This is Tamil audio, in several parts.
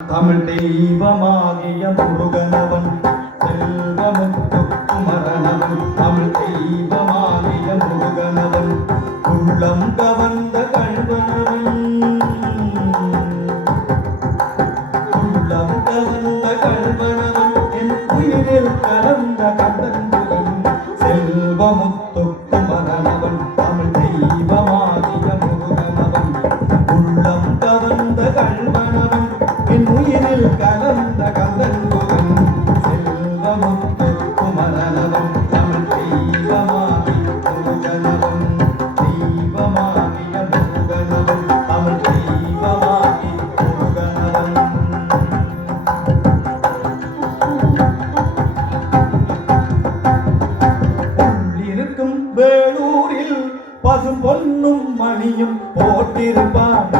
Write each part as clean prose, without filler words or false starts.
தமிழ் தெய்வமாகிய முருகனவன் செல்வமுத்து குமரனவன் தமிழ் தெய்வமாகிய முருகனவன் உள்ளம் கவர்ந்த கல்வனவன் உள்ளம் கவர்ந்த கல்வனவன் என் உயிரில் கலந்த கந்தன்புகன் செல்வமுத்து குமரனவன் தமிழ் தெய்வமாகிய முருகனவன் உள்ளம் கவர்ந்த கல்வனவன் என் உயிரில் கலந்த கந்தன்புகன் செல்வமுத்து குமரனவன் தமிழ் தெய்வமாகி முருகனவன் தெய்வமாகிய முருகனவன் தமிழ் தெய்வமாகி முருகனவன் உள்ளிருக்கும் வேலூரில் பசும் பொன்னும் மணியும் போட்டிருப்பான்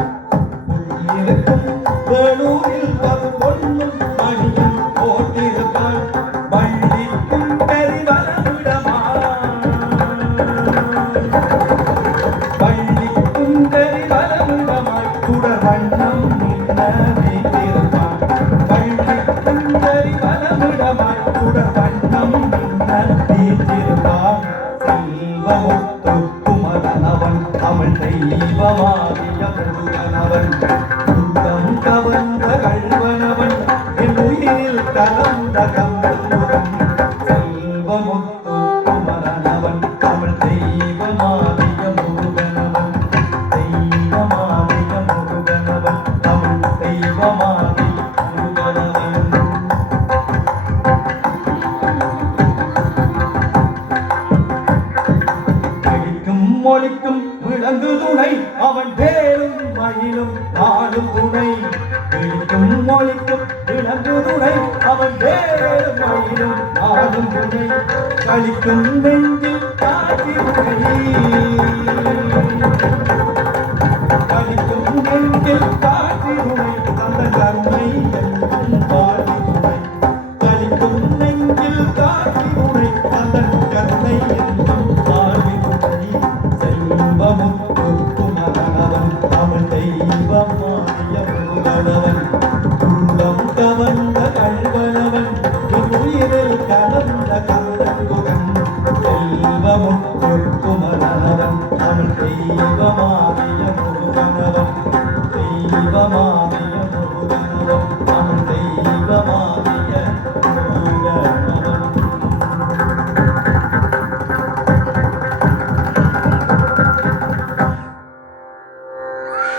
உள்ளிருக்கும் வேலூரில் பசும் பொன்னும் மணியும் போட்டிருப்பான் வள்ளிக்கும் பெரிவளமிடமான் வள்ளிக்கும் பெரிவளமிடமாய் சுடர் வண்ணம் மின்ன வீட்டிருப்பான் வள்ளிக்கும் பெரிவளமிடமாய் சுடர் வண்ணம் மின்ன வீட்டிருப்பான் செல்வமுத்து குமரனவன் தமிழ் தெய்வமாகிய முருகனவன் உள்ளம் கவர்ந்த கல்வனவன் என் உயிரில் கலந்த கந்தன்புகன் செல்வமுத்து குமரனவன் தமிழ் தெய்வமாகிய முருகனவன் தெய்வமாகிய முருகனவன் தமிழ் தெய்வமாகிய முருகனவன் அடிக்கும் மொழிக்கும் விளங்கு துணை அவன் வேலும் மயிலும் நாடும் துணை விழிக்கும் மொழிக்கும் விளங்கு துணை அவன் வேலும் மயிலும் நாடும் துணை களிக்கும் நெஞ்சில் காட்சி துணை களிக்கும் நெஞ்சில் காட்சி துணை அந்த கருணை என்றும் பாடி துணை களிக்கும் நெஞ்சில் காட்சி துணை அந்த கருணை என்றும் பாடி துணை செல்வமுத்து குமரனவன் தமிழ் தெய்வமாகிய முருகனவன் உள்ளம் கவர்ந்த கல்வனவன் என் உயிரில் கலந்த கந்தன்புகன் செல்வமுத்து குமரனவன் தமிழ் தெய்வமாகிய முருகனவன் தெய்வமாகிய